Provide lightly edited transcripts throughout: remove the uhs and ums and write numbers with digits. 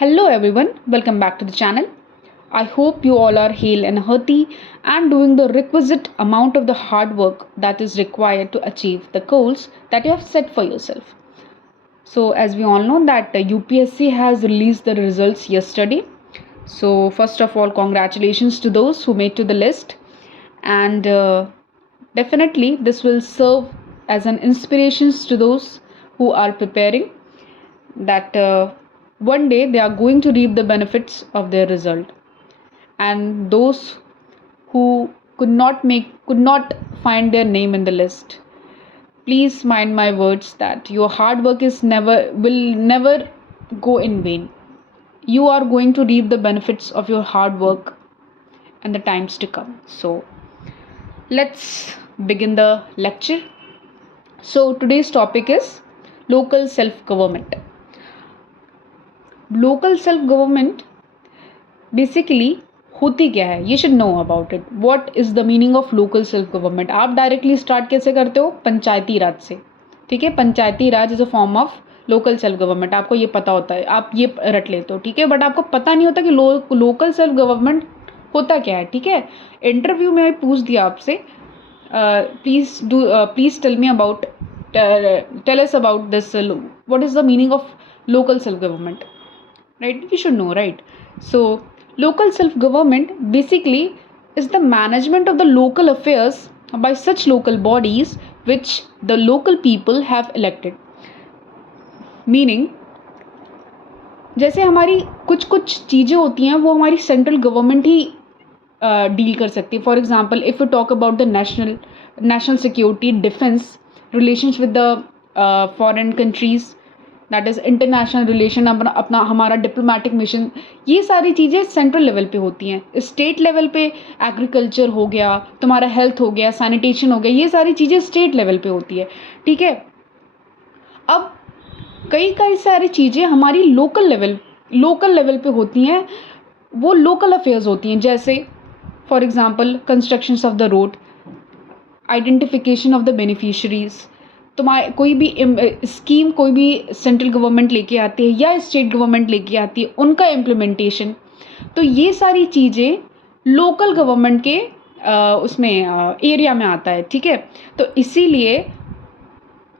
Hello everyone, welcome back to the channel. I hope you all are hale and hearty and doing the requisite amount of the hard work that is required to achieve the goals that you have set for yourself. So as we all know that UPSC has released the results yesterday. So first of all, congratulations to those who made to the list, and definitely this will serve as an inspiration to those who are preparing that one day they are going to reap the benefits of their result, and those who could not find their name in the list, please mind my words that your hard work is never go in vain. You are going to reap the benefits of your hard work in the times to come. So let's begin the lecture. So today's topic is local self government. Local self government basically होती क्या है, ये should know about it. What is the meaning of local self government. आप directly start कैसे करते हो? पंचायती राज से. ठीक है, Panchayati Raj is a form of local self government. आपको ये पता होता है, आप ये रट लेते हो. ठीक है, बट आपको पता नहीं होता कि लोकल सेल्फ गवर्नमेंट होता क्या है. ठीक है, इंटरव्यू में पूछ दिया आपसे, please tell me about tell us about this, what is the meaning of local self government, right? You should know, right? So local self government basically is the management of the local affairs by such local bodies which the local people have elected. Meaning, जैसे हमारी कुछ कुछ चीज़ें होती हैं वो हमारी central government ही deal कर सकती है. For example, if you talk about the national security, defence, relations with the foreign countries, that is international relation, अपना हमारा डिप्लोमेटिक मिशन, ये सारी चीज़ें सेंट्रल लेवल पे होती हैं. स्टेट लेवल पे एग्रीकल्चर हो गया, तुम्हारा हेल्थ हो गया, सैनिटेशन हो गया, ये सारी चीज़ें स्टेट लेवल पे होती है. ठीक है, अब कई सारी चीज़ें हमारी लोकल लेवल पे होती हैं, वो लोकल अफेयर्स होती हैं. जैसे for example, constructions of the road, identification of the beneficiaries. तुम्हारे कोई भी स्कीम कोई भी सेंट्रल गवर्नमेंट लेके आती है या स्टेट गवर्नमेंट लेके आती है, उनका इम्प्लीमेंटेशन. तो ये सारी चीज़ें लोकल गवर्नमेंट के उसमें एरिया में आता है. ठीक है, तो इसीलिए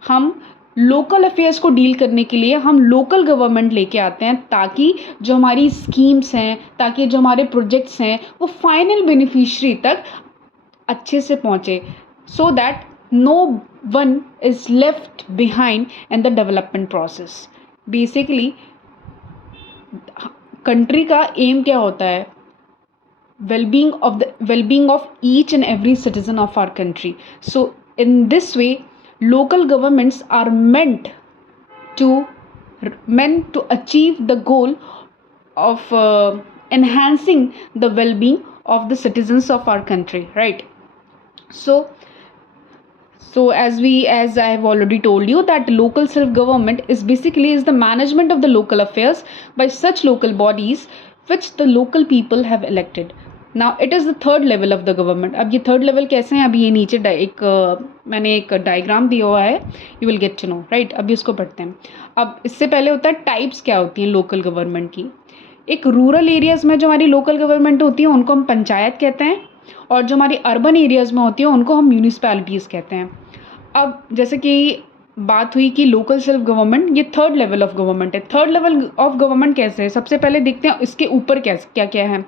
हम लोकल अफेयर्स को डील करने के लिए हम लोकल गवर्नमेंट लेके आते हैं, ताकि जो हमारी स्कीम्स हैं, ताकि जो हमारे प्रोजेक्ट्स हैं, वो फाइनल बेनिफिशरी तक अच्छे से पहुँचे, so that no one is left behind in the development process. Basically, country का एम क्या होता है? well-being of each and every citizen of our country. So in this way, local governments are meant to achieve the goal of enhancing the well-being of the citizens of our country, right? So as I have already told you that local self government is the management of the local affairs by such local bodies which the local people have elected. Now it is the third level of the government. अब ये third level कैसे हैं, अभी ये नीचे मैंने एक diagram दिया हुआ है, you will get to know, right? अभी उसको पढ़ते हैं. अब इससे पहले होता है टाइप्स क्या होती हैं लोकल गवर्नमेंट की. एक रूरल एरियाज़ में जो हमारी लोकल गवर्नमेंट होती है उनको हम पंचायत कहते हैं, और जो हमारी अर्बन एरियाज़ में होती है उनको हम म्यूनिसिपैलिटीज़ कहते हैं. अब जैसे कि बात हुई कि लोकल सेल्फ गवर्नमेंट ये थर्ड लेवल ऑफ गवर्नमेंट है. थर्ड लेवल ऑफ गवर्नमेंट कैसे है? सबसे पहले देखते हैं इसके ऊपर क्या क्या है.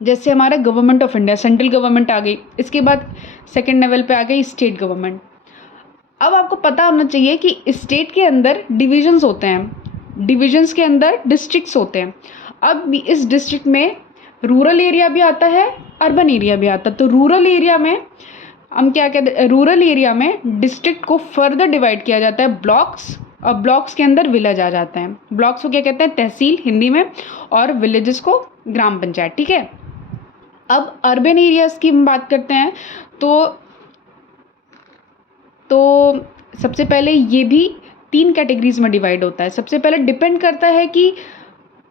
जैसे हमारा government of India, central government आ गई. इसके बाद सेकेंड लेवल पे आ गई स्टेट गवर्नमेंट. अब आपको पता होना चाहिए कि स्टेट के अंदर डिविजन्स होते हैं, डिविजन्स के अंदर डिस्ट्रिक्ट्स होते हैं. अब इस डिस्ट्रिक्ट में रूरल एरिया भी आता है, अर्बन एरिया भी आता है. तो रूरल एरिया में हम क्या कहते हैं, रूरल एरिया में डिस्ट्रिक्ट को फर्दर डिवाइड किया जाता है ब्लॉक्स, और ब्लॉक्स के अंदर विलेज आ जाते हैं. ब्लॉक्स को क्या कहते हैं? तहसील हिंदी में, और विलेजेस को ग्राम पंचायत. ठीक है, अब अर्बन एरियाज़ की हम बात करते हैं तो सबसे पहले ये भी 3 कैटेगरीज में डिवाइड होता है. सबसे पहले डिपेंड करता है कि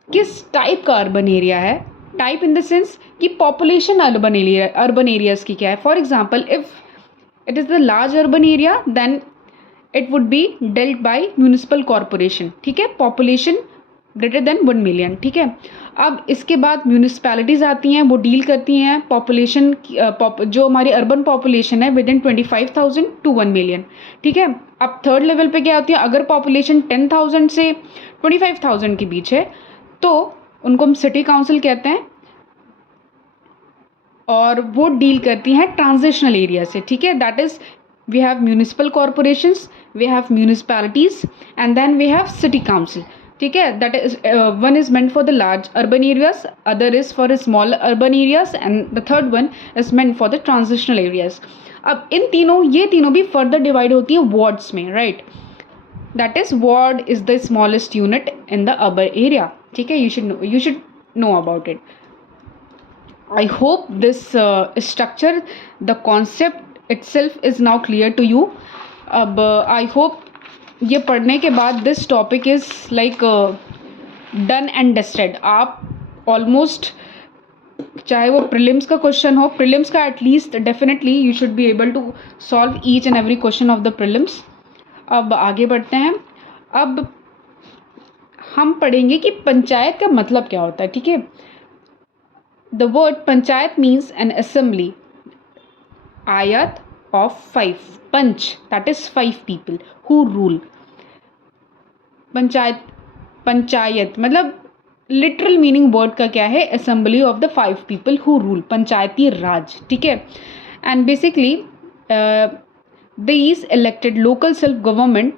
किस टाइप का अर्बन एरिया है. टाइप इन द सेंस कि पॉपुलेशन अर्बन एरियाज़ की क्या है. For example, if it is the large urban area then it would be dealt by municipal corporation. ठीक है, पॉपुलेशन ग्रेटर देन 1 मिलियन, ठीक है। अब इसके बाद म्यूनिसपैलिटीज़ आती हैं, वो डील करती हैं पॉपुलेशन जो हमारी अर्बन पॉपुलेशन है विद इन 25,000 टू 1 मिलियन, ठीक है। अब थर्ड लेवल पे क्या होती है, अगर पॉपुलेशन 10,000 से 25,000 के बीच है तो उनको हम सिटी काउंसिल कहते हैं, और वो डील करती हैं ट्रांजिशनल एरिया से, ठीक है। That is we have municipal corporations, we have municipalities and then we have city council, ठीक है। That is one is meant for the large urban areas, other is for small urban areas and the third one is meant for the transitional areas. अब ये तीनों भी further divide होती हैं wards में, right. That is ward is the smallest unit in the urban area, ठीक है। You should know about it. I hope this structure, the concept itself is now clear to you. अब I hope ये पढ़ने के बाद this topic is like done and dusted. आप almost, चाहे वो prelims का question हो, prelims का at least definitely you should be able to solve each and every question of the prelims. अब आगे बढ़ते हैं। अब हम पढ़ेंगे कि पंचायत का मतलब क्या होता है, ठीक है। The word panchayat means an assembly, ayat of 5, panch, that is 5 people who rule. Panchayat मतलब लिटरल मीनिंग वर्ड का क्या है, assembly of the 5 people who rule, Panchayati Raj, ठीक है। And basically these elected local self government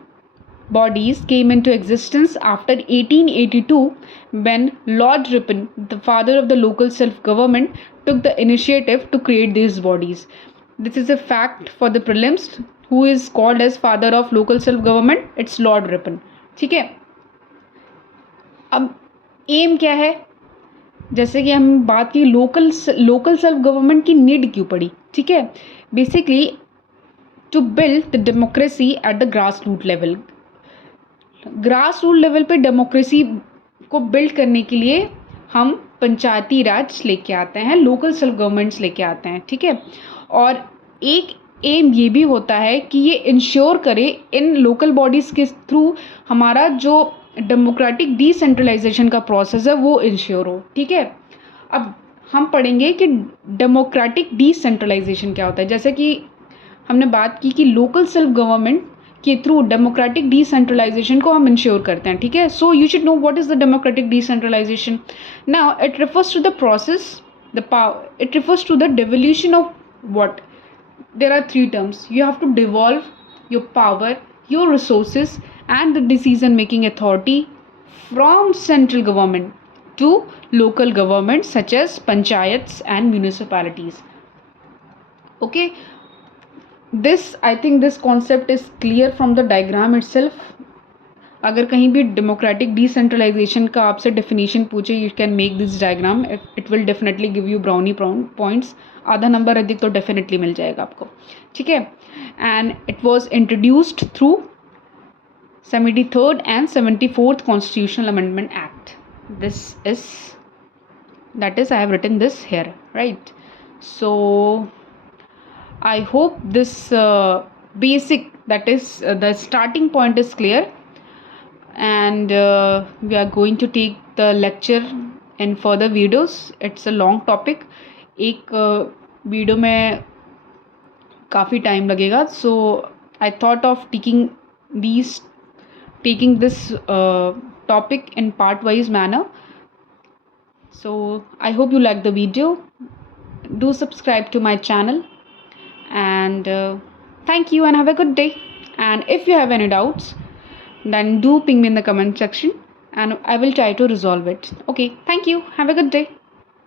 bodies came into existence after 1882 when Lord Ripon, the father of the local self-government, took the initiative to create these bodies. This is a fact for the prelims. Who is called as father of local self-government? It's Lord Ripon, ठीक है। अब M क्या है, जैसे कि हम बात की लोकल सेल्फ गवर्नमेंट की नीड क्यों पड़ी, ठीक है। Basically to build the democracy at the grass root level, grass root level पे डेमोक्रेसी को बिल्ड करने के लिए हम पंचायती राज लेके आते हैं, लोकल सेल्फ गवर्नमेंट्स लेके आते हैं, ठीक है। और एक एम ये भी होता है कि ये इंश्योर करे इन लोकल बॉडीज़ के थ्रू हमारा जो डेमोक्रेटिक डिसेंट्रलाइजेशन का प्रोसेस है वो इंश्योर हो, ठीक है। अब हम पढ़ेंगे कि डेमोक्रेटिक डिसेंट्रलाइजेशन क्या होता है। जैसे कि हमने बात की कि लोकल सेल्फ गवर्नमेंट के थ्रू डेमोक्रेटिक डिसेंट्रलाइजेशन को हम इंश्योर करते हैं, ठीक है। So you should know what is the democratic decentralisation. Now it refers to the process, the power, it refers to the devolution of what, there are 3 terms, you have to devolve your power, your resources and the decision making authority from central government to local governments such as panchayats and municipalities. Okay, I think this concept is clear from the diagram itself. अगर कहीं भी democratic decentralisation का आपसे definition पूछे, you can make this diagram, it will definitely give you brownie points, आधा number अधिक तो definitely मिल जाएगा आपको, ठीक है। And it was introduced through 73rd and 74th Constitutional Amendment Act. That is I have written this here, right? So I hope this basic, that is the starting point is clear, and we are going to take the lecture in further videos. It's a long topic, एक video में काफ़ी time लगेगा, so I thought of taking this topic in part-wise manner. So I hope you like the video. Do subscribe to my channel, and thank you and have a good day. And if you have any doubts, then do ping me in the comment section and I will try to resolve it. Okay, thank you, have a good day.